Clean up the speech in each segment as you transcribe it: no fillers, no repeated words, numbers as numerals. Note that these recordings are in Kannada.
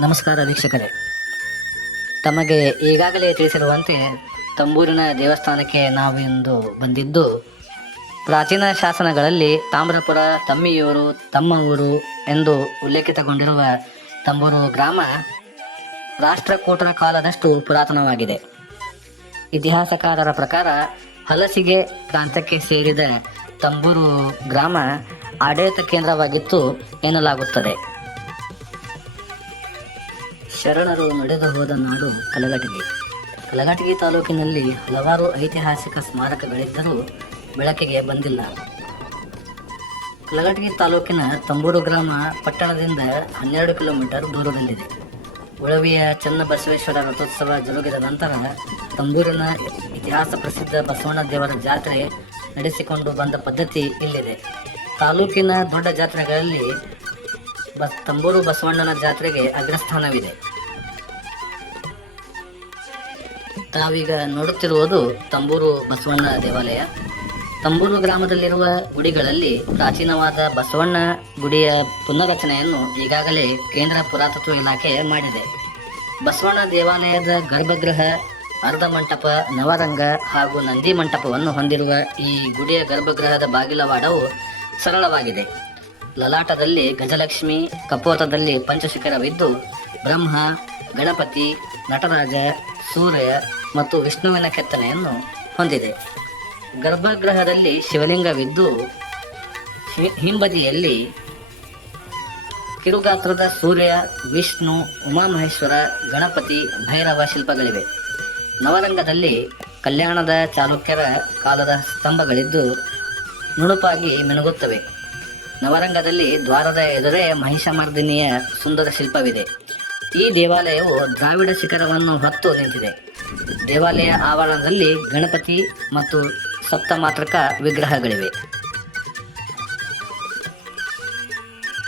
ನಮಸ್ಕಾರ ವೀಕ್ಷಕರೇ, ತಮಗೆ ಈಗಾಗಲೇ ತಿಳಿಸಿರುವಂತೆ ತಂಬೂರಿನ ದೇವಸ್ಥಾನಕ್ಕೆ ನಾವಿಂದು ಬಂದಿದ್ದು, ಪ್ರಾಚೀನ ಶಾಸನಗಳಲ್ಲಿ ತಾಮ್ರಪುರ, ತಮ್ಮಿಯೂರು, ತಮ್ಮ ಊರು ಎಂದು ಉಲ್ಲೇಖಿತಗೊಂಡಿರುವ ತಂಬೂರು ಗ್ರಾಮ ರಾಷ್ಟ್ರಕೂಟರ ಕಾಲದಷ್ಟು ಪುರಾತನವಾಗಿದೆ. ಇತಿಹಾಸಕಾರರ ಪ್ರಕಾರ ಹಲಸಿಗೆ ಪ್ರಾಂತ್ಯಕ್ಕೆ ಸೇರಿದ ತಂಬೂರು ಗ್ರಾಮ ಆಡಳಿತ ಕೇಂದ್ರವಾಗಿತ್ತು ಎನ್ನಲಾಗುತ್ತದೆ. ಶರಣರು ನಡೆದು ಹೋದ ನಾಡು ಕಲಘಟಗಿ. ಕಲಘಟಗಿ ತಾಲೂಕಿನಲ್ಲಿ ಹಲವಾರು ಐತಿಹಾಸಿಕ ಸ್ಮಾರಕಗಳಿದ್ದರೂ ಬೆಳಕಿಗೆ ಬಂದಿಲ್ಲ. ಕಲಘಟಗಿ ತಾಲೂಕಿನ ತಂಬೂರು ಗ್ರಾಮ ಪಟ್ಟಣದಿಂದ 12 ಕಿಲೋಮೀಟರ್ ದೂರದಲ್ಲಿದೆ. ಉಳವಿಯ ಚನ್ನಬಸವೇಶ್ವರ ರಥೋತ್ಸವ ಜರುಗಿದ ನಂತರ ತಂಬೂರಿನ ಇತಿಹಾಸ ಪ್ರಸಿದ್ಧ ಬಸವಣ್ಣ ದೇವರ ಜಾತ್ರೆ ನಡೆಸಿಕೊಂಡು ಬಂದ ಪದ್ಧತಿ ಇಲ್ಲಿದೆ. ತಾಲೂಕಿನ ದೊಡ್ಡ ಜಾತ್ರೆಗಳಲ್ಲಿ ತಂಬೂರು ಬಸವಣ್ಣನ ಜಾತ್ರೆಗೆ ಅಗ್ರಸ್ಥಾನವಿದೆ. ತಾವೀಗ ನೋಡುತ್ತಿರುವುದು ತಂಬೂರು ಬಸವಣ್ಣ ದೇವಾಲಯ. ತಂಬೂರು ಗ್ರಾಮದಲ್ಲಿರುವ ಗುಡಿಗಳಲ್ಲಿ ಪ್ರಾಚೀನವಾದ ಬಸವಣ್ಣ ಗುಡಿಯ ಪುನರ್ರಚನೆಯನ್ನು ಈಗಾಗಲೇ ಕೇಂದ್ರ ಪುರಾತತ್ವ ಇಲಾಖೆ ಮಾಡಿದೆ. ಬಸವಣ್ಣ ದೇವಾಲಯದ ಗರ್ಭಗೃಹ, ಅರ್ಧ ಮಂಟಪ, ನವರಂಗ ಹಾಗೂ ನಂದಿ ಮಂಟಪವನ್ನು ಹೊಂದಿರುವ ಈ ಗುಡಿಯ ಗರ್ಭಗೃಹದ ಬಾಗಿಲವಾಡವು ಸರಳವಾಗಿದೆ. ಲಲಾಟದಲ್ಲಿ ಗಜಲಕ್ಷ್ಮಿ, ಕಪೋತದಲ್ಲಿ ಪಂಚಶಿಖರವಿದ್ದು ಬ್ರಹ್ಮ, ಗಣಪತಿ, ನಟರಾಜ, ಸೂರ್ಯ ಮತ್ತು ವಿಷ್ಣುವಿನ ಕೆತ್ತನೆಯನ್ನು ಹೊಂದಿದೆ. ಗರ್ಭಗೃಹದಲ್ಲಿ ಶಿವಲಿಂಗವಿದ್ದು ಹಿಂಬದಿಯಲ್ಲಿ ಕಿರುಗಾತ್ರದ ಸೂರ್ಯ, ವಿಷ್ಣು, ಉಮಾಮಹೇಶ್ವರ, ಗಣಪತಿ, ಭೈರವ ಶಿಲ್ಪಗಳಿವೆ. ನವರಂಗದಲ್ಲಿ ಕಲ್ಯಾಣದ ಚಾಲುಕ್ಯರ ಕಾಲದ ಸ್ತಂಭಗಳಿದ್ದು ನುಣುಪಾಗಿ ಮಿನುಗುತ್ತವೆ. ನವರಂಗದಲ್ಲಿ ದ್ವಾರದ ಎದುರೇ ಮಹಿಷಮರ್ದಿನಿಯ ಸುಂದರ ಶಿಲ್ಪವಿದೆ. ಈ ದೇವಾಲಯವು ದ್ರಾವಿಡ ಶಿಖರವನ್ನು ಹೊತ್ತು ನಿಂತಿದೆ. ದೇವಾಲಯ ಆವರಣದಲ್ಲಿ ಗಣಪತಿ ಮತ್ತು ಸಪ್ತಮಾತೃಕ ವಿಗ್ರಹಗಳಿವೆ.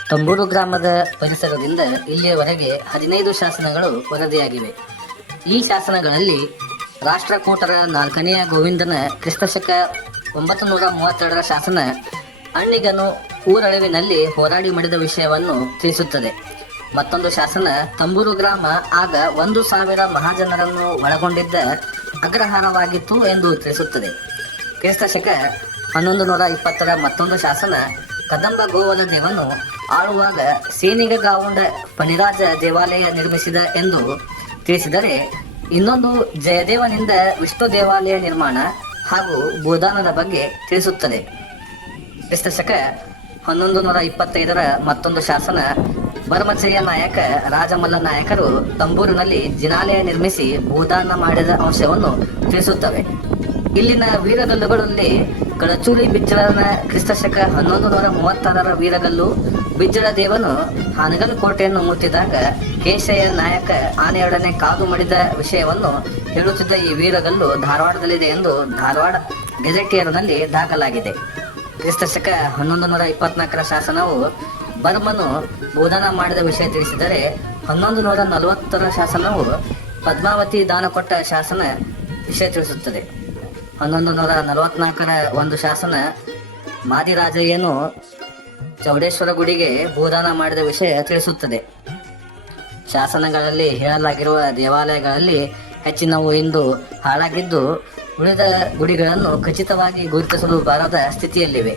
ತಂಬೂರು ಗ್ರಾಮದ ಪರಿಸರದಿಂದ ಇಲ್ಲಿಯವರೆಗೆ 15 ಶಾಸನಗಳು ವರದಿಯಾಗಿವೆ. ಈ ಶಾಸನಗಳಲ್ಲಿ ರಾಷ್ಟ್ರಕೂಟರ 4ನೇ ಗೋವಿಂದನ ಕ್ರಿಸ್ತಶಕ 932ರ ಶಾಸನ ಅಣ್ಣಿಗನು ಊರಳವಿನಲ್ಲಿ ಹೋರಾಡಿ ಮಾಡಿದ ವಿಷಯವನ್ನು ತಿಳಿಸುತ್ತದೆ. ಮತ್ತೊಂದು ಶಾಸನ ತಂಬೂರು ಗ್ರಾಮ ಆಗ 1000 ಮಹಾಜನರನ್ನು ಒಳಗೊಂಡಿದ್ದ ಅಗ್ರಹಾರವಾಗಿತ್ತು ಎಂದು ತಿಳಿಸುತ್ತದೆ. ಕ್ರಿಸ್ತಶಕ 1120ರ ಮತ್ತೊಂದು ಶಾಸನ ಕದಂಬ ಗೋವಲದೇವನು ಆಳುವಾಗ ಸೇನಿಗಗಾವುಂಡ ಫಣಿರಾಜ ದೇವಾಲಯ ನಿರ್ಮಿಸಿದ ಎಂದು ತಿಳಿಸಿದರೆ, ಇನ್ನೊಂದು ಜಯದೇವನಿಂದ ವಿಷ್ಣು ದೇವಾಲಯ ನಿರ್ಮಾಣ ಹಾಗೂ ಭೂದಾನದ ಬಗ್ಗೆ ತಿಳಿಸುತ್ತದೆ. ಕ್ರಿಸ್ತಶಕ 1125ರ ಮತ್ತೊಂದು ಶಾಸನ ಭರಮಚಯ್ಯ ನಾಯಕ, ರಾಜಮಲ್ಲ ನಾಯಕರು ತಂಬೂರಿನಲ್ಲಿ ಜಿನಾಲಯ ನಿರ್ಮಿಸಿ ಭೂದಾನ ಮಾಡಿದ ಅಂಶವನ್ನು ತಿಳಿಸುತ್ತವೆ. ಇಲ್ಲಿನ ವೀರಗಲ್ಲುಗಳಲ್ಲಿ ಕಳಚೂರಿ ಬಿಜ್ಜಳನ ಕ್ರಿಸ್ತಶಕ 1136ರ ವೀರಗಲ್ಲು, ಬಿಜ್ಜಳ ದೇವನು ಹಾನಗಲ್ ಕೋಟೆಯನ್ನು ಮುತ್ತಿದಾಗ ಕೇಶಯ್ಯ ನಾಯಕ ಆನೆಯೊಡನೆ ಕಾದು ಮಾಡಿದ ವಿಷಯವನ್ನು ಹೇಳುತ್ತಿದ್ದ ಈ ವೀರಗಲ್ಲು ಧಾರವಾಡದಲ್ಲಿದೆ ಎಂದು ಧಾರವಾಡ ಗೆಜೆಟಿಯರ್ನಲ್ಲಿ ದಾಖಲಾಗಿದೆ. ಕ್ರಿಸ್ತಶಕ 1124ರ ಶಾಸನವು ಬರ್ಮನು ಬೋಧನ ಮಾಡಿದ ವಿಷಯ ತಿಳಿಸಿದರೆ, 1140ರ ಶಾಸನವು ಪದ್ಮಾವತಿ ದಾನ ಕೊಟ್ಟ ಶಾಸನ ವಿಷಯ ತಿಳಿಸುತ್ತದೆ. 1144ರ ಒಂದು ಶಾಸನ ಮಾದಿರಾಜಯ್ಯನು ಚೌಡೇಶ್ವರ ಗುಡಿಗೆ ಭೂದಾನ ಮಾಡಿದ ವಿಷಯ ತಿಳಿಸುತ್ತದೆ. ಶಾಸನಗಳಲ್ಲಿ ಹೇಳಲಾಗಿರುವ ದೇವಾಲಯಗಳಲ್ಲಿ ಹೆಚ್ಚಿನವು ಇಂದು ಹಾಳಾಗಿದ್ದು, ಉಳಿದ ಗುಡಿಗಳನ್ನು ಖಚಿತವಾಗಿ ಗುರುತಿಸಲು ಬಾರದ ಸ್ಥಿತಿಯಲ್ಲಿವೆ.